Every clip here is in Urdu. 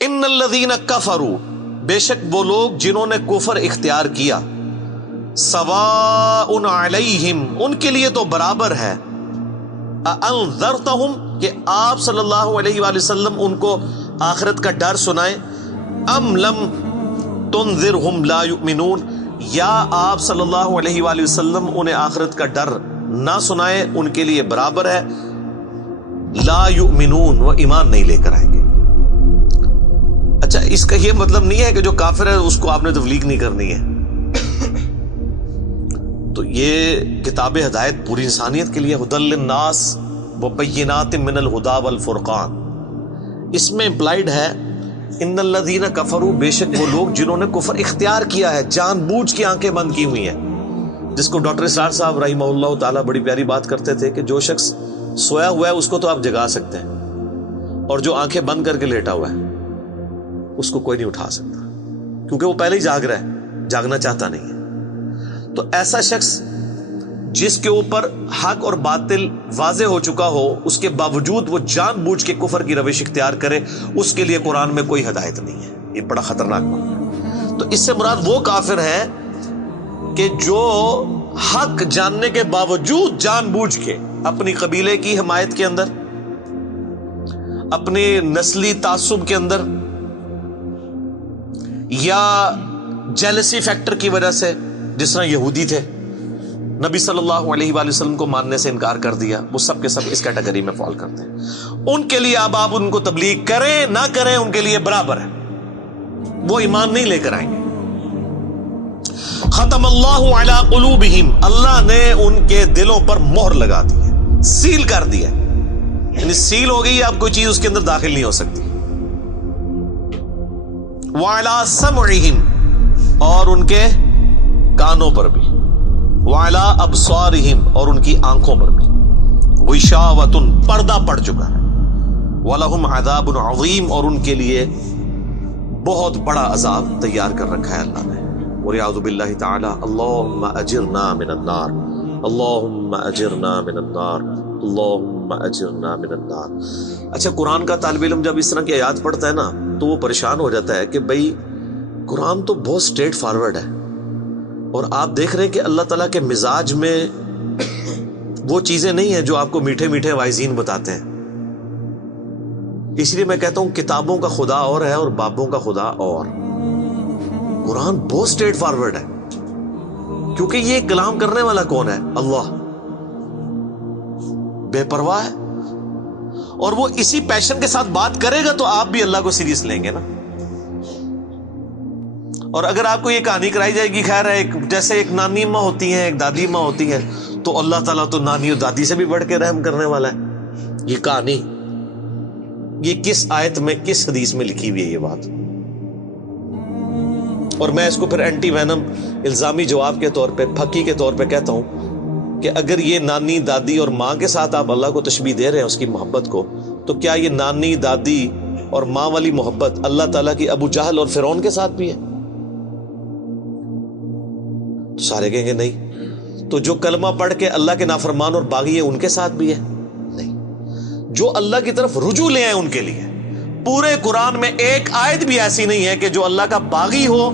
ان الذین کفروا، بے شک وہ لوگ جنہوں نے کفر اختیار کیا، سواء علیہم، ان کے لیے تو برابر ہے، انذرتہم، کہ آپ صلی اللہ علیہ وآلہ وسلم ان کو آخرت کا ڈر سنائیں، ام لم تنذرہم لا یؤمنون، یا آپ صلی اللہ علیہ وآلہ وسلم انہیں آخرت کا ڈر نہ سنائیں، ان کے لیے برابر ہے، لا یؤمنون، وہ ایمان نہیں لے کر آئیں گے۔ اچھا، اس کا یہ مطلب نہیں ہے کہ جو کافر ہے اس کو آپ نے تبلیغ نہیں کرنی ہے۔ تو یہ کتاب ہدایت پوری انسانیت کے لیے، ھدی للناس وبینات من الہدی والفرقان، اس میں امپلائیڈ ہے ان الذین کفروا، بے شک وہ لوگ جنہوں نے کفر اختیار کیا ہے، جان بوجھ کے آنکھیں بند کی ہوئی ہیں، جس کو ڈاکٹر اسرار صاحب رحمہ اللہ تعالیٰ بڑی پیاری بات کرتے تھے کہ جو شخص سویا ہوا ہے اس کو تو آپ جگا سکتے ہیں، اور جو آنکھیں بند کر کے لیٹا ہوا ہے اس کو کوئی نہیں اٹھا سکتا، کیونکہ وہ پہلے ہی جاگ رہا ہے، جاگنا چاہتا نہیں ہے۔ تو ایسا شخص جس کے اوپر حق اور باطل واضح ہو چکا ہو، اس کے باوجود وہ جان بوجھ کے کفر کی روش اختیار کرے، اس کے لیے قرآن میں کوئی ہدایت نہیں ہے۔ یہ بڑا خطرناک معاملہ ہے۔ تو اس سے مراد وہ کافر ہے کہ جو حق جاننے کے باوجود جان بوجھ کے اپنی قبیلے کی حمایت کے اندر، اپنی نسلی تعصب کے اندر، یا جیلسی فیکٹر کی وجہ سے، جس طرح یہودی تھے، نبی صلی اللہ علیہ وآلہ وسلم کو ماننے سے انکار کر دیا، وہ سب کے سب اس کیٹیگری میں فال کرتے ہیں۔ ان کے لیے اب آپ ان کو تبلیغ کریں نہ کریں، ان کے لیے برابر ہے، وہ ایمان نہیں لے کر آئیں گے۔ ختم اللہ علی قلوبہم، اللہ نے ان کے دلوں پر مہر لگا دی ہے، سیل کر دیا، یعنی سیل ہو گئی، اب کوئی چیز اس کے اندر داخل نہیں ہو سکتی۔ وعلی سمعہم، اور ان کے کانوں پر بھی، وعلی ابصارہم، اور ان کی آنکھوں پر بھی، غشاوۃ، پردہ پڑ چکا ہے، ولہم عذاب عظیم، اور ان کے لیے بہت بڑا عذاب تیار کر رکھا ہے اللہ نے۔ وَلِعَوْذُ بِاللَّهِ تَعَالَى اللہم اجرنا من النار، اللہم اجرنا من النار، اللہم اجرنا من النار۔ اچھا، قرآن کا طالب علم جب اس طرح کی آیات پڑھتا ہے نا تو وہ پریشان ہو جاتا ہے کہ بھئی قرآن تو بہت سٹریٹ فارورڈ ہے، اور آپ دیکھ رہے ہیں کہ اللہ تعالیٰ کے مزاج میں وہ چیزیں نہیں ہیں جو آپ کو میٹھے میٹھے وائزین بتاتے ہیں۔ اس لیے میں کہتا ہوں کتابوں کا خدا اور ہے اور بابوں کا خدا اور۔ قرآن بہت سٹریٹ فارورڈ ہے، کیونکہ یہ کلام کرنے والا کون ہے؟ اللہ، بے پرواہ ہے، اور وہ اسی پیشن کے ساتھ بات کرے گا تو آپ بھی اللہ کو سیریس لیں گے نا۔ اور اگر آپ کو یہ کہانی کرائی جائے گی، خیر ہے، جیسے ایک نانی ماں ہوتی ہیں، ایک دادی ماں ہوتی ہے، تو اللہ تعالیٰ تو نانی اور دادی سے بھی بڑھ کے رحم کرنے والا ہے۔ یہ کہانی، یہ کس آیت میں، کس حدیث میں لکھی ہوئی ہے یہ بات؟ اور میں اس کو پھر اینٹی وینم الزامی جواب کے طور پہ، پھکی کے طور پہ کہتا ہوں کہ اگر یہ نانی دادی اور ماں کے ساتھ آپ اللہ کو تشبیہ دے رہے ہیں اس کی محبت کو، تو کیا یہ نانی دادی اور ماں والی محبت اللہ تعالیٰ کی ابو جہل اور فرعون کے ساتھ بھی ہے؟ تو سارے کہیں گے نہیں۔ تو جو کلمہ پڑھ کے اللہ کے نافرمان اور باغی ہے ان کے ساتھ بھی ہے؟ نہیں۔ جو اللہ کی طرف رجوع لے آئے ان کے لیے، پورے قرآن میں ایک آیت بھی ایسی نہیں ہے کہ جو اللہ کا باغی ہو،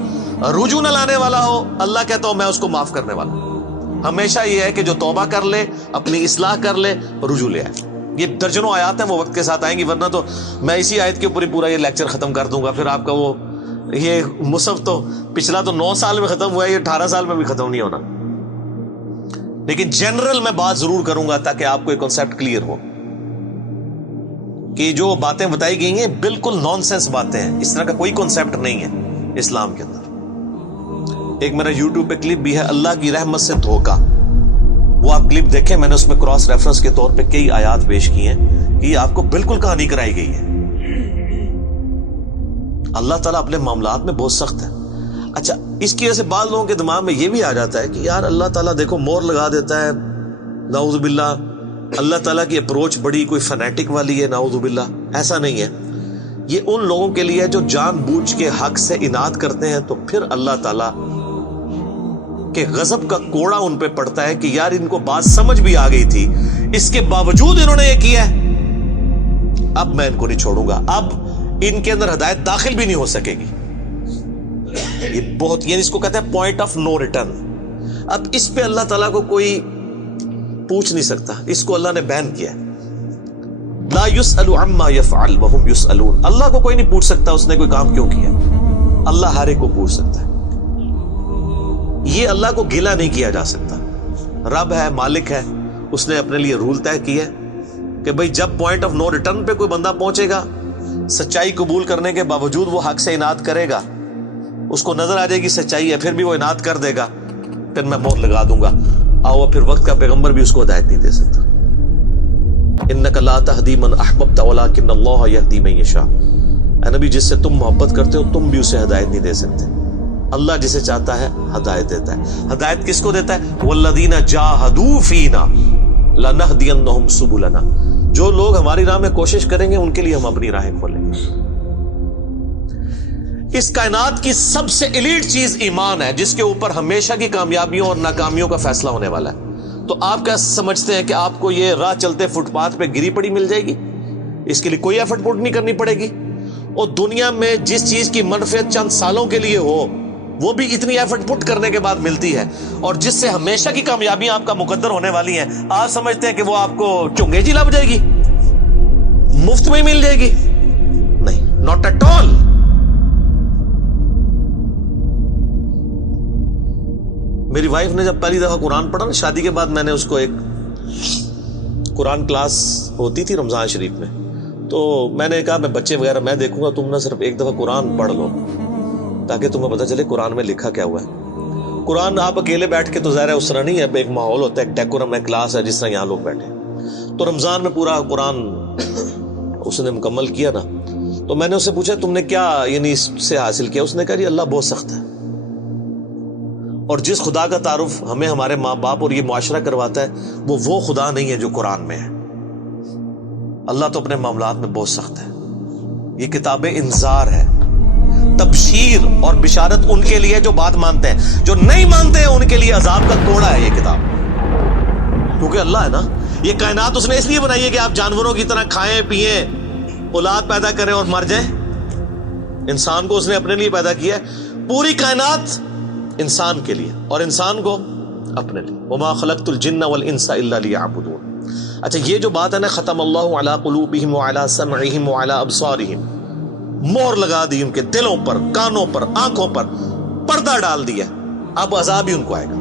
رجوع نہ لانے والا ہو، اللہ کہتا ہوں میں اس کو معاف کرنے والا ہوں۔ ہمیشہ یہ ہے کہ جو توبہ کر لے، اپنی اصلاح کر لے، رجوع لے آئے۔ یہ درجنوں آیات ہیں، وہ وقت کے ساتھ آئیں گی، ورنہ تو میں اسی آیت کے اوپر ہی پورا یہ لیکچر ختم کر دوں گا، پھر آپ کا وہ یہ مصحف تو پچھلا تو 9 سال میں ختم ہوا ہے، یہ 18 سال میں بھی ختم نہیں ہونا۔ لیکن جنرل میں بات ضرور کروں گا تاکہ آپ کو ایک کنسیپٹ کلیئر ہو کہ جو باتیں بتائی گئی ہیں بالکل نان سینس باتیں ہیں، اس طرح کا کوئی کنسیپٹ نہیں ہے اسلام کے اندر۔ ایک میرا یوٹیوب پہ کلپ بھی ہے، اللہ کی رحمت سے دھوکا، وہ آپ کلپ دیکھیں، میں نے اس میں کراس ریفرنس کے طور پہ کئی آیات پیش کی ہیں کہ یہ آپ کو بالکل کہانی کرائی گئی ہے۔ اللہ تعالیٰ اپنے معاملات میں بہت سخت ہے۔ اچھا، اس کی وجہ سے بعض لوگوں کے دماغ میں یہ بھی آ جاتا ہے کہ یار اللہ تعالیٰ دیکھو مور لگا دیتا ہے، نعوذ باللہ، اللہ تعالیٰ کی اپروچ بڑی کوئی فنیٹک والی ہے، نعوذ باللہ۔ ایسا نہیں ہے، یہ ان لوگوں کے لیے جو جان بوجھ کے حق سے اناد کرتے ہیں، تو پھر اللہ تعالیٰ کے غضب کا کوڑا ان پہ پڑتا ہے کہ یار ان کو بات سمجھ بھی آ گئی تھی، اس کے باوجود انہوں نے یہ کیا ہے، اب میں ان کو نہیں چھوڑوں گا، اب ان کے اندر ہدایت داخل بھی نہیں ہو سکے گی. یہ بہت، یعنی اس کو کہتے ہیں پوائنٹ آف نو ریٹرن. اب اس پہ اللہ تعالیٰ کو کوئی پوچھ نہیں سکتا، اس کو اللہ نے بین کیا ہے. لا يسأل عما يفعل وهم يسألون. اللہ کو کوئی نہیں پوچھ سکتا اس نے کوئی کام کیوں کیا. اللہ ہر ایک کو پوچھ سکتا ہے. یہ اللہ کو گلا نہیں کیا جا سکتا. رب ہے، مالک ہے، اس نے اپنے لیے رول طے کیا کہ بھئی جب پوائنٹ آف نو ریٹرن پہ کوئی بندہ پہنچے گا، سچائی قبول کرنے کے باوجود وہ حق سے اناد کرے گا، اس کو نظر آ جائے گی سچائی ہے، پھر بھی وہ اناد کر دے گا، پھر میں مہر لگا دوں گا. آؤ پھر وقت کا پیغمبر بھی اس کو ہدایت نہیں دے سکتا. انک لا تہدی من احببت ولکن اللہ یہدی من یشاء. اے نبی، جس سے تم محبت کرتے ہو تم بھی اسے ہدایت نہیں دے سکتے. اللہ جسے چاہتا ہے ہدایت دیتا ہے. ہدایت کس کو دیتا ہے؟ والذین جاہدوا فینا لنہدینہم سبلنا. جو لوگ ہماری راہ میں کوشش کریں گے ان کے لیے ہم اپنی راہیں کھولیں گے. اس کائنات کی سب سے ایلیٹ چیز ایمان ہے، جس کے اوپر ہمیشہ کی کامیابیوں اور ناکامیوں کا فیصلہ ہونے والا ہے. تو آپ کیا سمجھتے ہیں کہ آپ کو یہ راہ چلتے فٹ پاتھ پہ گری پڑی مل جائے گی؟ اس کے لیے کوئی ایفرٹ پٹ نہیں کرنی پڑے گی. اور دنیا میں جس چیز کی منفعت چند سالوں کے لیے ہو وہ بھی اتنی ایفرٹ پٹ کرنے کے بعد ملتی ہے. اور جس سے ہمیشہ کی کامیابیاں آپ کا مقدر ہونے والی ہیں، آپ سمجھتے ہیں کہ وہ آپ کو چنگے جی لگ جائے گی، مفت میں مل جائے گی؟ نہیں، ناٹ ایٹ آل. میری وائف نے جب پہلی دفعہ قرآن پڑھا نا شادی کے بعد، میں نے اس کو ایک قرآن کلاس ہوتی تھی رمضان شریف میں، تو میں نے کہا میں بچے وغیرہ میں دیکھوں گا، تم نہ صرف ایک دفعہ قرآن پڑھ لو تاکہ تمہیں پتہ چلے قرآن میں لکھا کیا ہوا ہے. قرآن آپ اکیلے بیٹھ کے تو ظاہر ہے اس طرح نہیں ہے، ایک ماحول ہوتا ہے، ایک ڈیکورم ہے، کلاس ہے جس طرح یہاں لوگ بیٹھے. تو رمضان میں پورا قرآن اس نے مکمل کیا نا، تو میں نے اس سے پوچھا تم نے کیا یعنی اس سے حاصل کیا؟ اس نے کہا جی اللہ بہت سخت ہے، اور جس خدا کا تعارف ہمیں ہمارے ماں باپ اور یہ معاشرہ کرواتا ہے وہ خدا نہیں ہے جو قرآن میں ہے. اللہ تو اپنے معاملات میں بہت سخت ہے. یہ کتاب انذار ہے، تبشیر اور بشارت ان کے لیے جو بات مانتے ہیں. جو نہیں مانتے ہیں ان کے لیے عذاب کا کوڑا ہے یہ کتاب. کیونکہ اللہ ہے نا، یہ کائنات اس نے اس لیے بنائی ہے کہ آپ جانوروں کی طرح کھائیں پیئیں، اولاد پیدا کریں اور مر جائیں. انسان کو اس نے اپنے لیے پیدا کیا ہے. پوری کائنات انسان کے لیے اور انسان کو اپنے لیے. وما خلقت الجن والانس الا لیعبدون. اچھا، یہ جو بات ہے نا ختم اللہ علی قلوبہم وعلی سمعہم وعلی ابصارہم، مہر لگا دی ان کے دلوں پر، کانوں پر، آنکھوں پر، پردہ ڈال دیا، اب عذاب ہی ان کو آئے گا.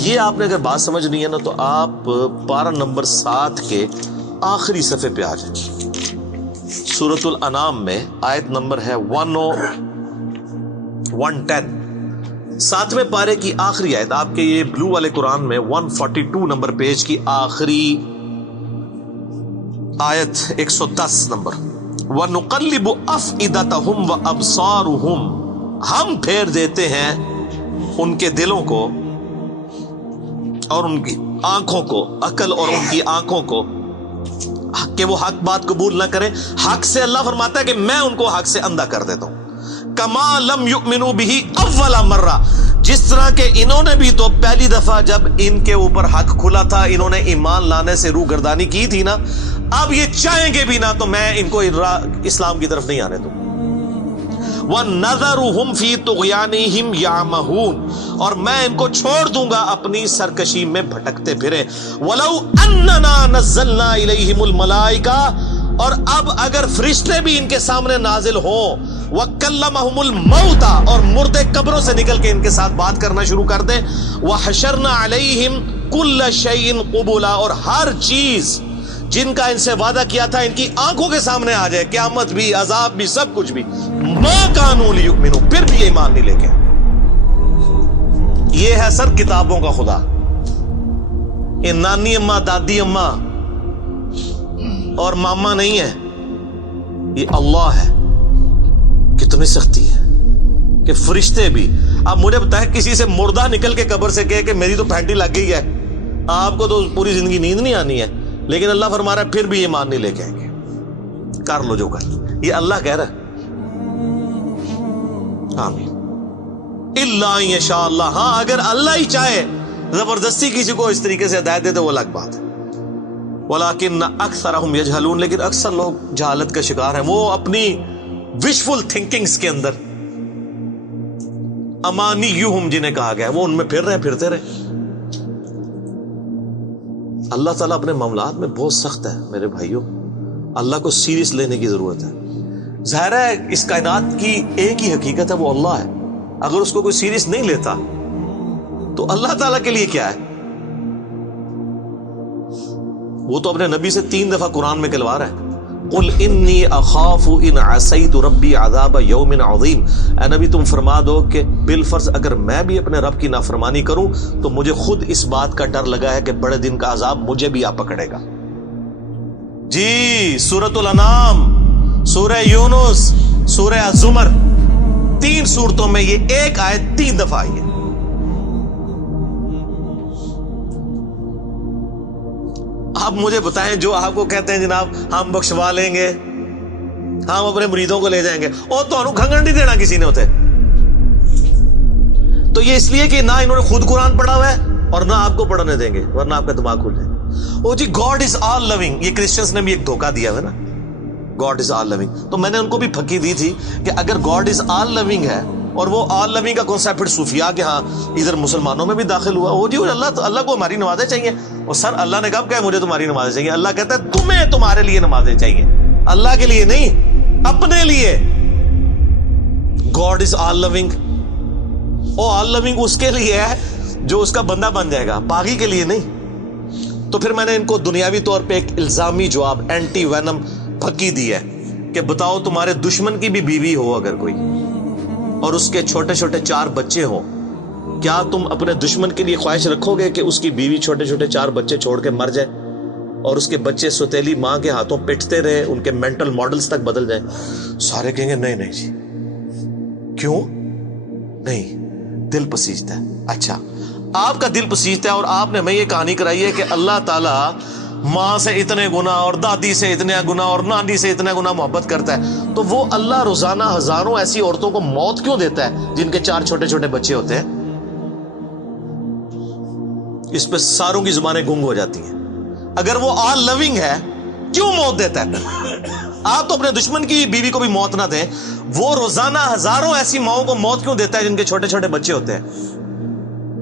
یہ آپ نے اگر بات سمجھنی ہے نا تو آپ پارہ نمبر 7 کے آخری صفحے پہ آ جائیں. سورۃ الانعام میں آیت نمبر ہے 110، 7ویں پارے کی آخری آیت. آپ کے یہ بلو والے قرآن میں 142 نمبر پیج کی آخری آیت 110 نمبر. وَنُقَلِّبُ أَفْئِدَتَهُمْ وَأَبْصَارُهُمْ. ہم پھیر دیتے ہیں ان کے دلوں کو اور ان کی آنکھوں کو، عقل اور ان کی آنکھوں کو، کہ وہ حق بات قبول نہ کریں. حق سے اللہ فرماتا ہے کہ میں ان کو حق سے اندھا کر دیتا ہوں. کما لم یؤمنوا به اول مرہ، جس طرح کہ انہوں نے بھی تو پہلی دفعہ جب ان کے اوپر حق کھلا تھا انہوں نے ایمان لانے سے روح گردانی کی تھی نا، اب یہ چاہیں گے بھی نہ تو میں ان کو اسلام کی طرف نہیں آنے دوں. وَنَذَرُهُمْ فِي طُغْيَانِهِمْ يَعْمَهُونَ، اور میں ان کو چھوڑ دوں گا اپنی سرکشی میں بھٹکتے پھریں. وَلَوْ أَنَّنَا نَزَّلْنَا إِلَيْهِمُ الْمَلَائِكَةَ، اور اب اگر فرشتے بھی ان کے سامنے نازل ہوں، وَكَلَّمَهُمُ الْمَوْتَى، اور مردے قبروں سے نکل کے ان کے ساتھ بات کرنا شروع کر دیں. وَحَشَرْنَا عَلَيْهِمْ كُلَّ شَيْءٍ قُبُلًا، اور ہر چیز جن کا ان سے وعدہ کیا تھا ان کی آنکھوں کے سامنے آ جائے، قیامت بھی، عذاب بھی، سب کچھ بھی. مَا كَانُوا لِيُؤْمِنُوا، پھر بھی ایمان نہیں لے کے. یہ ہے سر کتابوں کا خدا. یہ نانی اماں، دادی اماں اور ماما نہیں ہے، یہ اللہ ہے. کتنی سختی ہے کہ فرشتے بھی. اب مجھے بتائیں کسی سے مردہ نکل کے قبر سے کہے کہ میری تو پھینٹی لگ گئی ہے، آپ کو تو پوری زندگی نیند نہیں آنی ہے، لیکن اللہ فرما رہا ہے پھر بھی ایمان نہیں لے کے آئیں گے. کر لو جو کر، یہ اللہ کہہ رہا ہے. آمین. الا ان یشاء اللہ، ہاں اگر اللہ ہی چاہے زبردستی کسی کو اس طریقے سے ہدایت دے تو وہ الگ بات ہے. ولیکن اکثرہم یجہلون، لیکن اکثر لوگ جہالت کا شکار ہیں. وہ اپنی وشفل تھنکنگز کے اندر، امانیہم جنہیں کہا گیا ہے، وہ ان میں پھر رہے ہیں، پھرتے رہے. اللہ تعالیٰ اپنے معاملات میں بہت سخت ہے میرے بھائیوں. اللہ کو سیریس لینے کی ضرورت ہے. ظاہر ہے اس کائنات کی ایک ہی حقیقت ہے، وہ اللہ ہے. اگر اس کو کوئی سیریس نہیں لیتا تو اللہ تعالیٰ کے لیے کیا ہے؟ وہ تو اپنے نبی سے 3 دفعہ قرآن میں کہلوا رہا ہے، قل انی اخاف ان عصیت ربی عذاب یوم عظیم. اے نبی تم فرما دو کہ بالفرض اگر میں بھی اپنے رب کی نافرمانی کروں تو مجھے خود اس بات کا ڈر لگا ہے کہ بڑے دن کا عذاب مجھے بھی آ پکڑے گا. جی سورۃ الانعام، سورہ یونس، سورہ الزمر، 3 سورتوں میں یہ ایک آیت 3 دفعہ آئی ہے. آپ مجھے بتائیں جو آپ کو کہتے ہیں جناب ہم بخشوا لیں گے، ہم اپنے مریدوں کو لے جائیں گے، اور تو انہوں کھنگن نہیں دینا کسی نے ہوتے. تو یہ اس لیے کہ نہ انہوں نے خود قرآن پڑھا ہوا ہے اور نہ آپ کو پڑھنے دیں گے، ورنہ آپ کا دماغ کھل جائے. او جی گاڈ از آل لونگ، یہ کرسچنز نے بھی ایک دھوکہ دیا ہے نا، گاڈ از آل لونگ. تو میں نے ان کو بھی پھکی دی تھی کہ اگر گاڈ از آل لونگ ہے اور وہ آل لونگ کا کانسیپٹ پھر صوفیاء کے ہاں ادھر مسلمانوں میں بھی داخل ہوا، وہ جی اللہ کو ہماری نمازیں چاہیے. اور سر اللہ نے کب کہا مجھے تمہاری نمازیں چاہیے؟ اللہ کہتا ہے تمہیں تمہارے لیے نمازیں چاہیے، اللہ کے لیے نہیں، اپنے لیے. گاڈ از آل لونگ، او آل لونگ اس کے لیے ہے جو اس کا بندہ بن جائے گا، باغی کے لیے نہیں. تو پھر میں نے ان کو دنیاوی طور پہ ایک الزامی جواب، اینٹی وینم پھکی دی ہے کہ بتاؤ تمہارے دشمن کی بھی بیوی ہو اگر کوئی اور اس کے چھوٹے چھوٹے 4 بچے ہوں، کیا تم اپنے دشمن کے لیے خواہش رکھو گے کہ اس کی بیوی چھوٹے چھوٹے 4 بچے چھوڑ کے مر جائے اور اس کے بچے سوتیلی ماں کے ہاتھوں پٹتے رہے، ان کے مینٹل ماڈلز تک بدل جائیں؟ سارے کہیں گے نہیں جی. کیوں نہیں؟ دل پسیجتا ہے. اچھا آپ کا دل پسیجتا ہے اور آپ نے ہمیں یہ کہانی کرائی ہے کہ اللہ تعالیٰ ماں سے اتنے گنا اور دادی سے اتنے گنا اور نانی سے اتنے گنا محبت کرتا ہے، تو وہ اللہ روزانہ ہزاروں ایسی عورتوں کو موت کیوں دیتا ہے جن کے 4 چھوٹے چھوٹے بچے ہوتے ہیں؟ اس پہ ساروں کی زبانیں گنگ ہو جاتی ہیں. اگر وہ آل لونگ ہے کیوں موت دیتا ہے؟ آپ تو اپنے دشمن کی بیوی کو بھی موت نہ دیں، وہ روزانہ ہزاروں ایسی ماؤں کو موت کیوں دیتا ہے جن کے چھوٹے چھوٹے بچے ہوتے ہیں؟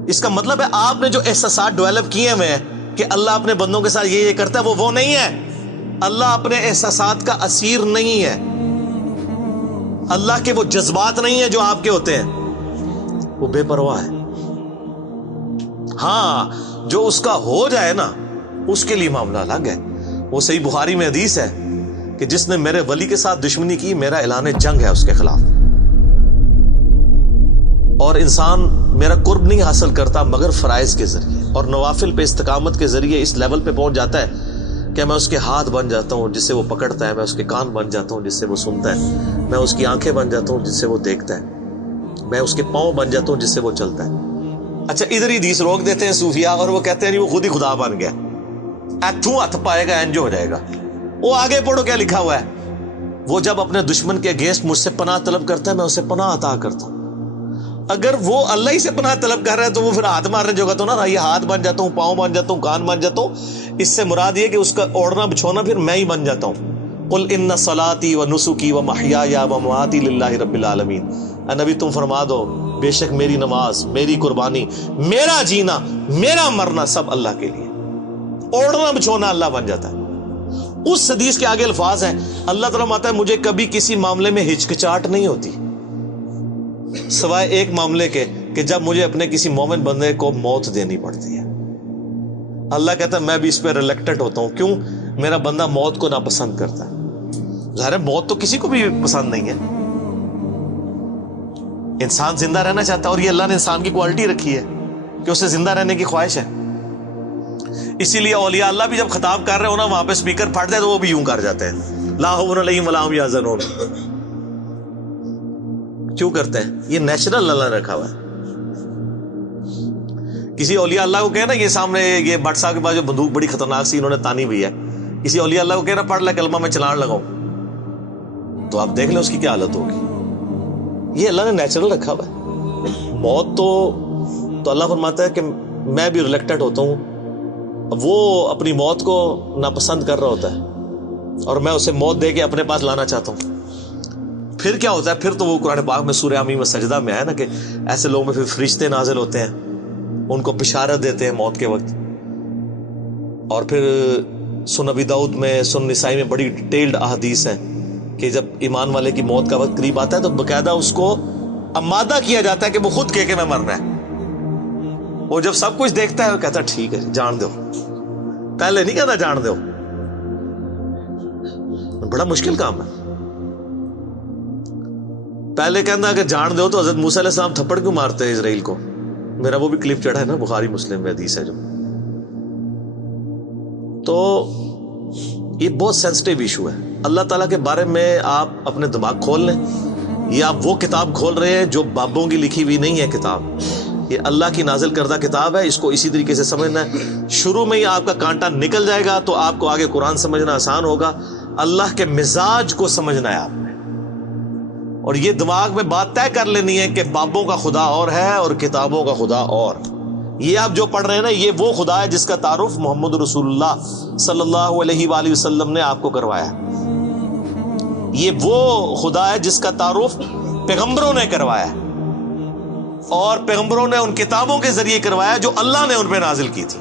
اس کا مطلب ہے آپ نے جو احساسات ڈیولپ کیے ہوئے ہیں کہ اللہ اپنے بندوں کے ساتھ یہ کرتا ہے، وہ نہیں ہے. اللہ اپنے احساسات کا اسیر نہیں ہے. اللہ کے وہ جذبات نہیں ہیں جو آپ کے ہوتے ہیں، وہ بے پرواہ ہے. ہاں جو اس کا ہو جائے نا اس کے لیے معاملہ الگ ہے. وہ صحیح بخاری میں حدیث ہے کہ جس نے میرے ولی کے ساتھ دشمنی کی میرا اعلان جنگ ہے اس کے خلاف. اور انسان میرا قرب نہیں حاصل کرتا مگر فرائض کے ذریعے اور نوافل پہ استقامت کے ذریعے اس لیول پہ پہنچ جاتا ہے کہ میں اس کے ہاتھ بن جاتا ہوں جس سے وہ پکڑتا ہے، میں اس کے کان بن جاتا ہوں جس سے وہ سنتا ہے، میں اس کی آنکھیں بن جاتا ہوں جس سے وہ دیکھتا ہے، میں اس کے پاؤں بن جاتا ہوں جس سے وہ چلتا ہے. اچھا ادھر ہی حدیث روک دیتے ہیں صوفیاء اور وہ کہتے ہیں نہیں وہ خود ہی خدا بن گیا، ایتھوں ہاتھ پائے گا انجو ہو جائے گا. وہ آگے پڑھو کیا لکھا ہوا ہے، وہ جب اپنے دشمن کے اگینسٹ مجھ سے پناہ طلب کرتا ہے میں اسے پناہ عطا کرتا ہوں. اگر وہ اللہ ہی سے پناہ طلب کر رہا ہے تو وہ پھر ہاتھ مارنے جو گا تو نا یہ ہاتھ بن جاتا ہوں، پاؤں بن جاتا ہوں، کان بن جاتا ہوں. اس سے مراد یہ کہ اس کا اوڑھنا بچھونا پھر میں ہی بن جاتا ہوں. قل ان صلاتی و نسکی و محیای و مماتی للہ رب العالمین. اے نبی تم فرما دو بے شک میری نماز، میری قربانی، میرا جینا، میرا مرنا سب اللہ کے لیے. اوڑھنا بچھونا اللہ بن جاتا ہے. اس حدیث کے آگے الفاظ ہیں اللہ تعالیٰ ماتا ہے مجھے کبھی کسی معاملے میں ہچکچاہٹ نہیں ہوتی سوائے ایک معاملے کے کہ جب مجھے اپنے کسی مومن بندے کو موت دینی پڑتی ہے. اللہ کہتا ہے میں بھی اس پہ ریلیکٹڈ ہوتا ہوں. کیوں؟ میرا بندہ موت کو ناپسند کرتا ہے. ظاہر ہے موت تو کسی کو بھی پسند نہیں ہے، انسان زندہ رہنا چاہتا ہے اور یہ اللہ نے انسان کی کوالٹی رکھی ہے کہ اسے زندہ رہنے کی خواہش ہے. اسی لیے اولیاء اللہ بھی جب خطاب کر رہے ہو نا وہاں پہ اسپیکر پھٹ جائے تو وہ بھی یوں کر جاتے ہیں لا خوف علیہم ولا هم یحزنون. کیوں کرتے ہیں؟ یہ نیچرل اللہ نے رکھا ہوا ہے. کسی اولیاء اللہ کو کہنا یہ سامنے یہ بٹ صاحب کے پاس جو بندوق بڑی خطرناک سی انہوں نے تانی بھی ہے، کسی اولیاء اللہ کو کہنا پڑھ لے کلمہ میں چلان لگاؤ تو آپ دیکھ لیں اس کی کیا حالت ہوگی. یہ اللہ نے نیچرل رکھا ہوا ہے. موت تو اللہ فرماتا ہے کہ میں بھی ریلیکٹڈ ہوتا ہوں. وہ اپنی موت کو ناپسند کر رہا ہوتا ہے اور میں اسے موت دے کے اپنے پاس لانا چاہتا ہوں. پھر کیا ہوتا ہے؟ پھر تو وہ قرآن پاک میں سورہ حمیم سجدہ میں ہے نا کہ ایسے لوگوں میں پھر فرشتے نازل ہوتے ہیں، ان کو بشارت دیتے ہیں موت کے وقت. اور پھر سنن ابی داؤد میں، سنن نسائی میں بڑی ڈیٹیلڈ احادیث ہیں کہ جب ایمان والے کی موت کا وقت قریب آتا ہے تو باقاعدہ اس کو آمادہ کیا جاتا ہے کہ وہ خود کہ میں مرنا ہے. وہ جب سب کچھ دیکھتا ہے وہ کہتا ہے ٹھیک ہے جان دو. پہلے نہیں کہتا جان دو. بڑا مشکل کام ہے. پہلے کہنا کہ جان دو تو حضرت موسیٰ علیہ السلام تھپڑ کیوں مارتے ہیں اسرائیل کو؟ میرا وہ بھی کلپ چڑھا ہے نا بخاری مسلم میں حدیث ہے جو. تو یہ بہت سینسٹیو ایشو ہے. اللہ تعالیٰ کے بارے میں آپ اپنے دماغ کھول لیں. یہ آپ وہ کتاب کھول رہے ہیں جو بابوں کی لکھی ہوئی نہیں ہے کتاب. یہ اللہ کی نازل کردہ کتاب ہے. اس کو اسی طریقے سے سمجھنا ہے. شروع میں ہی آپ کا کانٹا نکل جائے گا تو آپ کو آگے قرآن سمجھنا آسان ہوگا. اللہ کے مزاج کو سمجھنا ہے آپ نے. اور یہ دماغ میں بات طے کر لینی ہے کہ بابوں کا خدا اور ہے اور کتابوں کا خدا اور. یہ آپ جو پڑھ رہے ہیں نا یہ وہ خدا ہے جس کا تعارف محمد رسول اللہ صلی اللہ علیہ وآلہ وسلم نے آپ کو کروایا. یہ وہ خدا ہے جس کا تعارف پیغمبروں نے کروایا اور پیغمبروں نے ان کتابوں کے ذریعے کروایا جو اللہ نے ان پہ نازل کی تھی.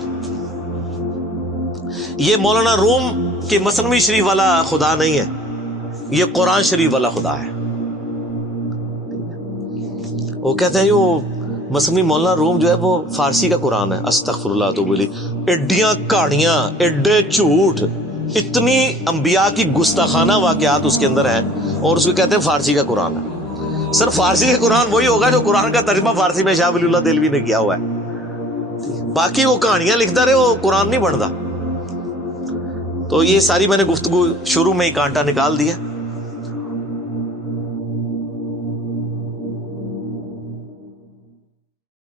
یہ مولانا روم کے مثنوی شریف والا خدا نہیں ہے، یہ قرآن شریف والا خدا ہے. وہ کہتے ہیں وہ مثنوی مولانا روم جو ہے وہ فارسی کا قرآن ہے. استغفر اللہ تو بولی ایڈیاں کہانیاں، ایڈے جھوٹ، اتنی انبیاء کی گستاخانہ واقعات اس کے اندر ہیں اور اس کو کہتے ہیں فارسی کا قرآن ہے. سر فارسی کا قرآن وہی ہوگا جو قرآن کا ترجمہ فارسی میں شاہ ولی اللہ دہلوی نے کیا ہوا ہے. باقی وہ کہانیاں لکھتا رہے وہ قرآن نہیں بنتا. تو یہ ساری میں نے گفتگو شروع میں ہی کانٹا نکال دیا.